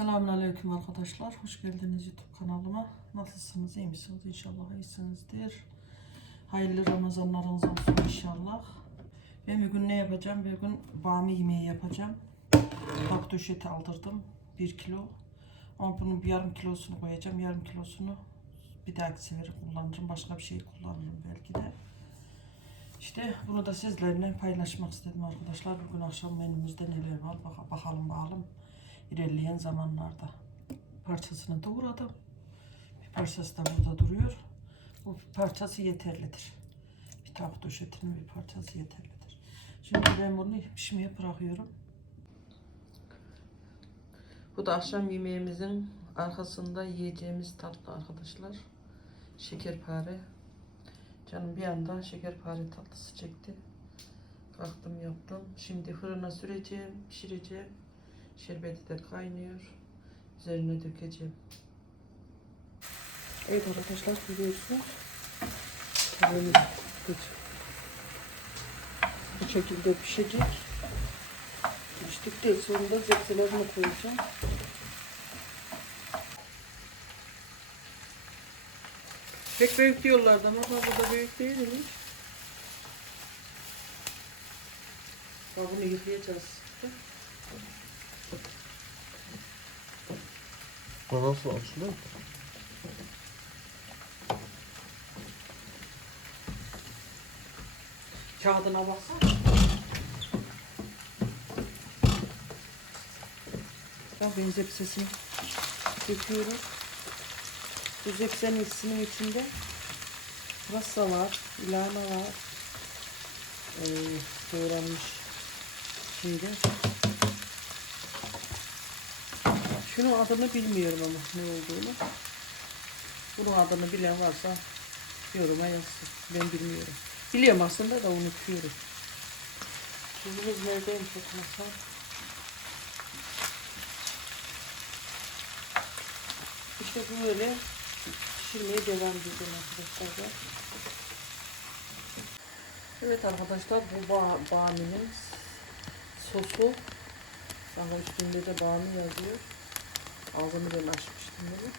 Selamünaleyküm arkadaşlar. Hoş geldiniz YouTube kanalıma. Nasılsınız? iyi misiniz? İnşallah iyisinizdir. Hayırlı Ramazanlarınız olsun inşallah. Ben bir gün ne yapacağım? Bir gün bami yemeği yapacağım. Bak döşeti aldırdım. 1 kilo. Ama bunun bir yarım kilosunu koyacağım. Yarım kilosunu bir dahaki sefere kullanırım. Başka bir şey kullanırım belki de. İşte bunu da sizlerle paylaşmak istedim arkadaşlar. Bugün akşam menümüzde neler var bak bakalım bakalım ilerleyen zamanlarda. Parçasını doğradım. Bir parçası da burada duruyor. Bu parçası yeterlidir. Bir tavuk döşetinin bir parçası yeterlidir. Şimdi ben bunu pişmeye bırakıyorum. Bu da akşam yemeğimizin arkasında yiyeceğimiz tatlı arkadaşlar. Şekerpare. Canım bir anda şekerpare tatlısı çekti. Kalktım yaptım. Şimdi fırına süreceğim, pişireceğim. Şerbeti de kaynıyor. Üzerine dökeceğim. Evet arkadaşlar görüyorsunuz. Bu- şekilde pişecek. Piştikten sonra zepselerini koyacağım. Pek büyük diyorlardı ama bu da büyük değilmiş. Bak bunu yıkayacağız. Bu nasıl açılıyor? Kağıdına baksana. Ya ben zepsesini döküyorum. Bu zepsenin içinin içinde pırasa var, ilana var. Ee, doğranmış şimdi. Şunun adını bilmiyorum ama ne olduğunu. Bunun adını bilen varsa yoruma yazsın. Ben bilmiyorum. Biliyorum aslında da unutuyorum. Tuzumuz neredeymiş okumasa? İşte böyle pişirmeye devam edeceğim arkadaşlar. da. Evet arkadaşlar bu ba baminin sosu. Daha üstünde de bami yazıyor. Ağzını ben açmıştım bunu.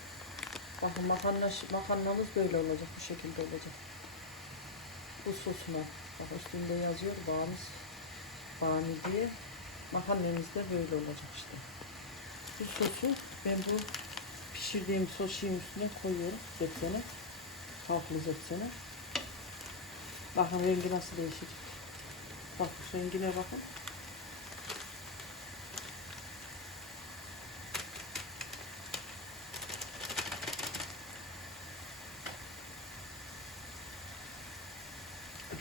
Bakın makarna, makarnamız böyle olacak. Bu şekilde olacak. Bu sosuna. Bak üstünde yazıyor bami, bami diye. Makarnamız da böyle olacak işte. Bu sosu ben bu pişirdiğim sos şeyin üstüne koyuyorum. Zepsene. Farklı zepsene. Bakın rengi nasıl değişecek. Bak rengine bakın.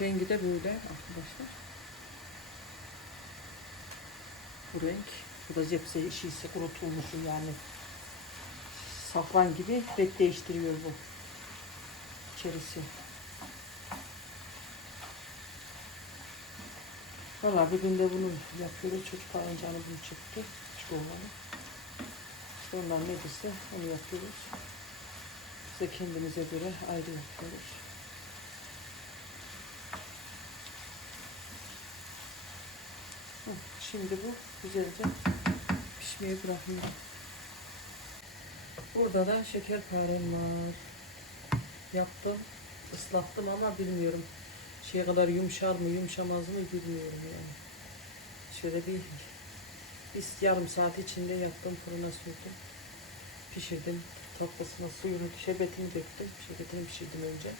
Rengi de böyle arkadaşlar. Bu renk. Bu da zepse işiyse kurutulmuşu yani. Safran gibi renk değiştiriyor bu. İçerisi. Valla bir günde bunu yapıyoruz. Çocuk canı bunu çıktı. Çubuğunu. İşte onlar ne onu yapıyoruz. Biz de kendimize göre ayrı yapıyoruz. Şimdi bu güzelce pişmeye bırakıyorum. Burada da şekerparem var. Yaptım, ıslattım ama bilmiyorum. Şey kadar yumuşar mı, yumuşamaz mı bilmiyorum yani. Şöyle bir, bir yarım saat içinde yaptım, fırına sürdüm. Pişirdim. Tatlısına suyunu, şerbetini döktüm. Şerbetini pişirdim önce.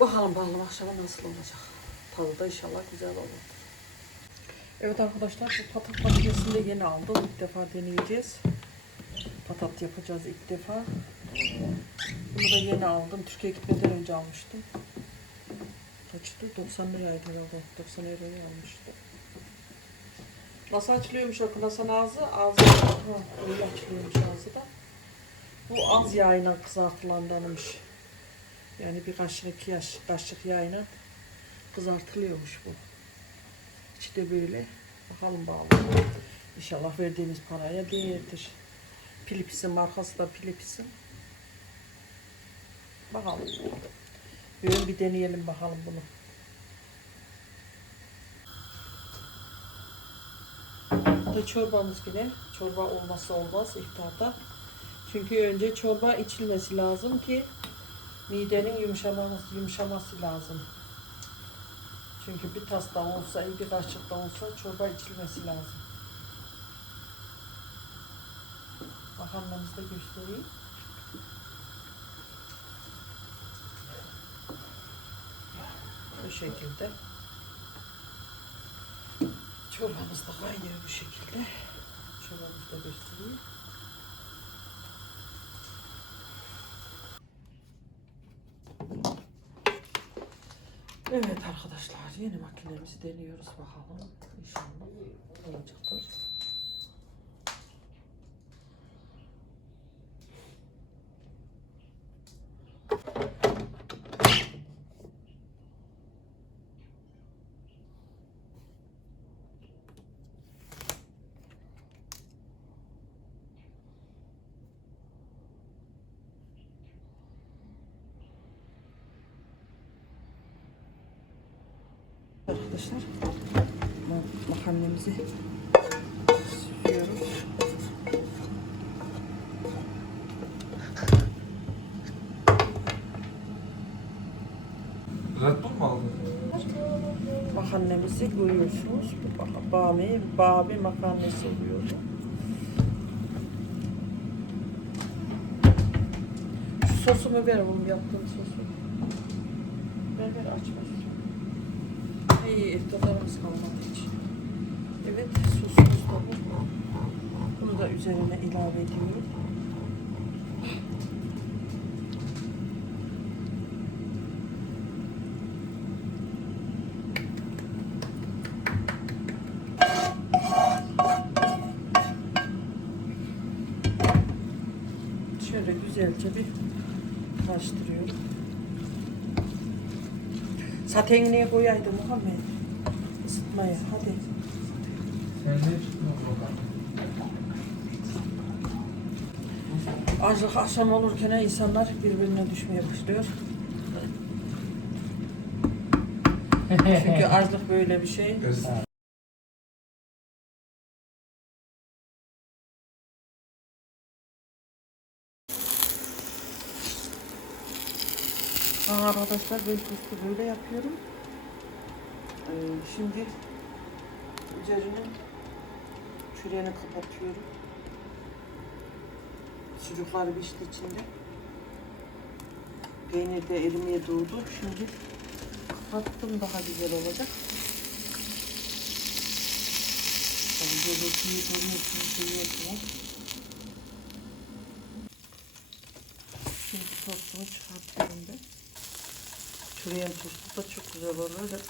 Bakalım bakalım akşama nasıl olacak. Tadı da inşallah güzel olur. Evet arkadaşlar bu patat makinesini de yeni aldım. İlk defa deneyeceğiz. Patat yapacağız ilk defa. Bunu da yeni aldım. Türkiye gitmeden önce almıştım. Kaçtı? 90 liraydı herhalde. 90 liraya almıştım. Nasıl açılıyormuş o kınasan ağzı? Ağzı ha, öyle açılıyormuş ağzı da. Bu az yağıyla kızartılandanmış. Yani bir kaşık, iki yaş, kaşık yağıyla kızartılıyormuş bu. De böyle. Bakalım bağlı. İnşallah verdiğimiz paraya değerdir. Philips'in markası da Philips'in. Bakalım. Böyle bir deneyelim bakalım bunu. Burada çorbamız yine. Çorba olmazsa olmaz iftarda. Çünkü önce çorba içilmesi lazım ki midenin yumuşaması, yumuşaması lazım. Çünkü bir tas da olsa, bir kaşık da olsa çorba içilmesi lazım. Makarnamızı da göstereyim. Bu şekilde. Çorbamız da kaynıyor bu şekilde. Çorbamızı da göstereyim. Evet arkadaşlar yeni makinemizi deniyoruz bakalım. İnşallah olacaktır. Arkadaşlar ma- makarnamızı sürüyoruz. Red Bull mu aldın? Makarnamızı görüyorsunuz. Bu Bami, babi makarnası oluyor. Şu sosumu ver oğlum yaptığım sosu. Ver ver açma. İyi iftarlarımız kalmadı hiç. Evet sosumuz da bu. Bunu da üzerine ilave ediyorum. Şöyle güzelce bir karıştırıyorum. Satenliğe koyaydım Muhammed. Isıtmaya hadi. Bakalım? Açlık akşam olurken insanlar birbirine düşmeye başlıyor. Çünkü açlık böyle bir şey. Arkadaşlar ben tostu böyle yapıyorum. Ee, şimdi üzerine çürüğünü kapatıyorum. Sucuklar pişti içinde. Peynir de erimeye durdu. Şimdi kapattım daha güzel olacak. Yani böyle suyu görüyorsunuz. Şimdi tostumu çıkartıyorum ben. Çürüyen tostu da çok güzel oluyor.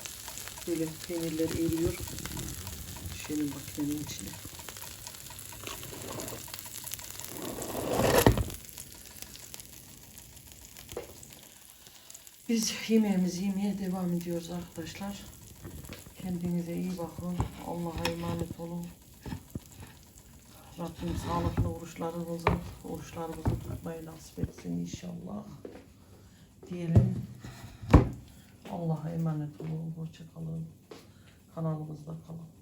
Böyle peynirler eriyor. Şöyle makinenin içine. Biz yemeğimizi yemeye devam ediyoruz arkadaşlar. Kendinize iyi bakın. Allah'a emanet olun. Rabbim sağlıklı oruçlarınızı, oruçlarımızı tutmayı nasip etsin inşallah. Diyelim. Allah'a emanet olun. Hoşça kalın. Kanalımızda kalın.